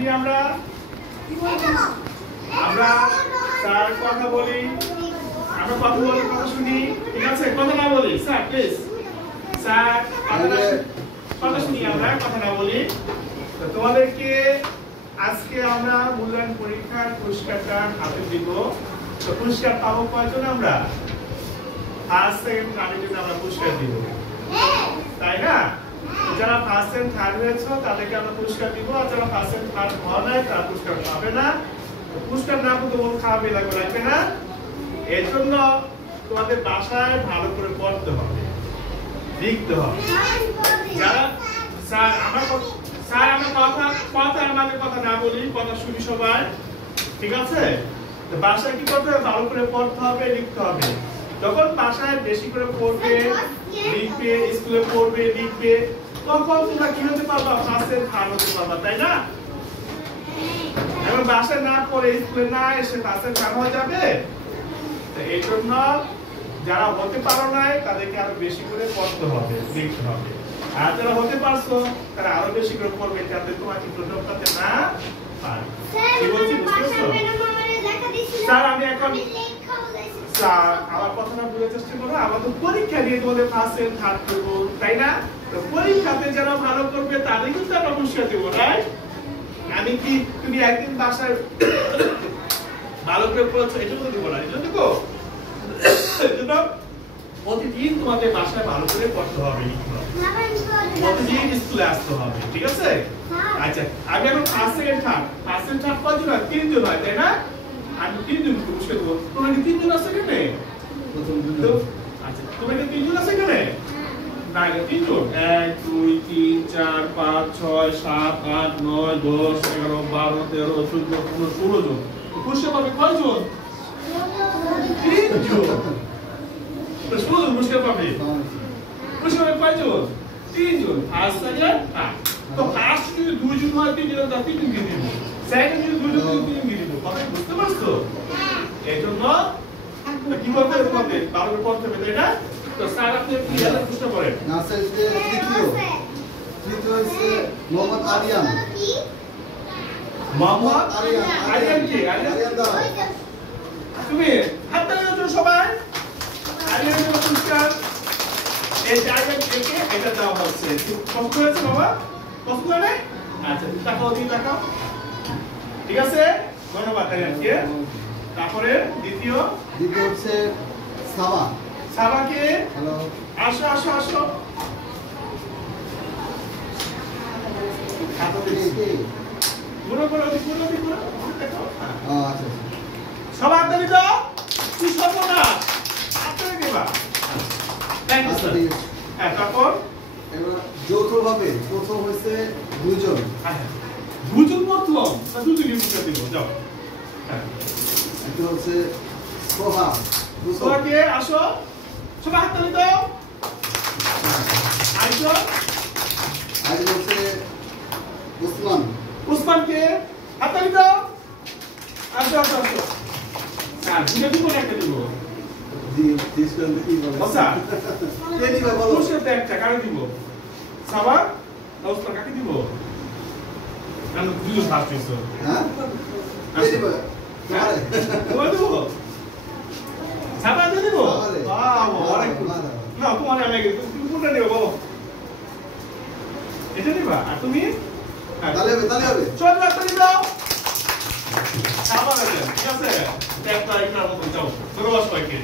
শুনি আমরা স্যার কথা বলি, আমরা কথা শুনি, ঠিক আছে? কথা না বলি স্যার, প্লিজ স্যার, কথা শুনি, আমরা কথা না বলি। তো তোমাদেরকে আজকে আমরা মূল্যায়ন পরীক্ষার পুরস্কারটা হাতে দিব। তো পুরস্কার পাবো কয়জন? আমরা ফার্স্ট সেকেন্ড থার্ডের জন্য আমরা পুরস্কার দিব, তাই না? যারা ফার্স্ট এন্ড থার্ড হয়েছে তাদেরকে আমরা পুরস্কার দিব, আর যারা ফার্স্ট এন্ড থার্ড হয় নাই তারা পুরস্কার পাবে না। পুরস্কার না পেলে তোমার খাওয়াবে লাগবে না। এর জন্য তোমাদের বাসায় ভালো করে পড়তে হবে, লিখতে হবে। যারা স্যার আমরা আমাদের কথা না বলি, কথা শুনি সবাই, ঠিক আছে? তো বাসায় কি করতে হবে? ভালো করে পড়তে হবে, লিখতে হবে। যখন বাসায় বেশি করে পড়বে, লিখবে, স্কুলে পড়বে, লিখবে, তখন তোমরা কি হতে পারবা? ফার্স্ট এন্ড থার্ড হতে পারবা, তাই না? এখন বাসায় না পড়ে, স্কুলে না এসে ফার্স্ট এন্ড থার্ড হয়ে যাবে। তো এই জন্য যারা হতে পারো নাই তাদেরকে আরো বেশি করে পড়তে হবে, লিখতে হবে। আর যারা হতে পারছো তারা আরো বেশি করে পড়বে, যাতে তোমাকে প্রথম পাতে না পারে। কি বলছি, বুঝতে পারছো? স্যার আমি এখন আমার কথাটা বুঝার চেষ্টা করো। আমাদের পরীক্ষা দিয়ে তোমাদের ফার্স্ট এন্ড থার্ড করবো, তাই না? তো পরীক্ষাতে যারা ভালো করবে তাদের কিন্তু আমরা পুরস্কার দেবো, রাইট? আমি কি তুমি একদিন বাসায় ভালো করে পড়ছো এটা তো দেবো না, এটা দেবো? প্রতিদিন তোমাদের বাসায় ভালো করে পড়তে হবে, প্রতিদিন স্কুলে আসতে হবে, ঠিক আছে? আচ্ছা, আমি এখন ফার্স্ট সেকেন্ড থার্ড কয়জন হয়? 3 জন হয়, তাই না? আমি 3 জন পুরস্কার দেবো। তোমার কি 3 জন আছে এখানে? আচ্ছা, তোমার কি 3 জন আছে এখানে? না, 3 জন। 1 2 3 4 5 6 7 8 9 10 11 12 13 14 15 16 জন। পুরস্কার পাবে কয়জন? 3 জন। তো 16 জন পুরস্কার পাবে। পুরস্কার পাবে কয়জন? 3 জন। First second third. তো ফার্স্ট যদি 2 জন হয় 3 জন, তাহলে 3 জন দিয়ে দিব। সেকেন্ড যদি 2 জন হয় 3 জন দিয়ে দিব। কথা বুঝতে পারছো? এজন্য কি করতে হবে? তোমাদের ভালো করে পড়তে হবে, তাই না? তো স্যার আপনি কি একটা প্রশ্ন করেন? না স্যার, তৃতীয় হচ্ছে মোহাম্মদ আরিয়ান। মোহাম্মদ আরিয়ান কি? আরিয়ান দাও। তুমি হাত তালি সবাই। আরিয়ানের পুরস্কার এই জায়গাকে এটা দেওয়া হচ্ছে। কষ্ট হয়েছে বাবা? কষ্ট করে নাই? আচ্ছা, তাকাও, তাকাও, ঠিক আছে? ধন্যবাদ আরিয়ানকে। তারপরে দ্বিতীয় হচ্ছে সাবা। সাবাকে হ্যালো, আসো আসো আসো। পুরো দেখো। আচ্ছা, সব হাততালি দাও। কি সর্বনা হাততালি দিবা। Thank you sir. হ্যাঁ, তারপর এবার যৌথভাবে প্রথম হচ্ছে 2 জন। হ্যাঁ, 2 জন প্রথম। না, 2 জনই পুরস্কার দিব, যাও। হ্যাঁ, এটা হচ্ছে সোহা। সোহাকে আসো। সব হাততালি দাও। আইসো। আর হচ্ছে উসমানকে হাততালি দাও। আসো আসো আসো। হ্যাঁ, দুটো দিব না, একটা দিব। আচ্ছা, কে দিবে বলো? পুরস্কার একটা কাকে দিব? সাবা না উসমান, কাকে দিব? কেন দুটো ফার্স্ট হইছো? হ্যাঁ, কে দিবে? তোমারে দিব? সাবা দিয়ে দিব? বাহ, অনেক না, তোমার আমি তুমি কোনটা নেবে বলো? এটা নিবা? আর তুমি? তাহলে হবে। চল রাস্তা দাও। সাবা আছে, ঠিক আছে? একটা মতো যাও। ধন্যবাদ সবাইকে।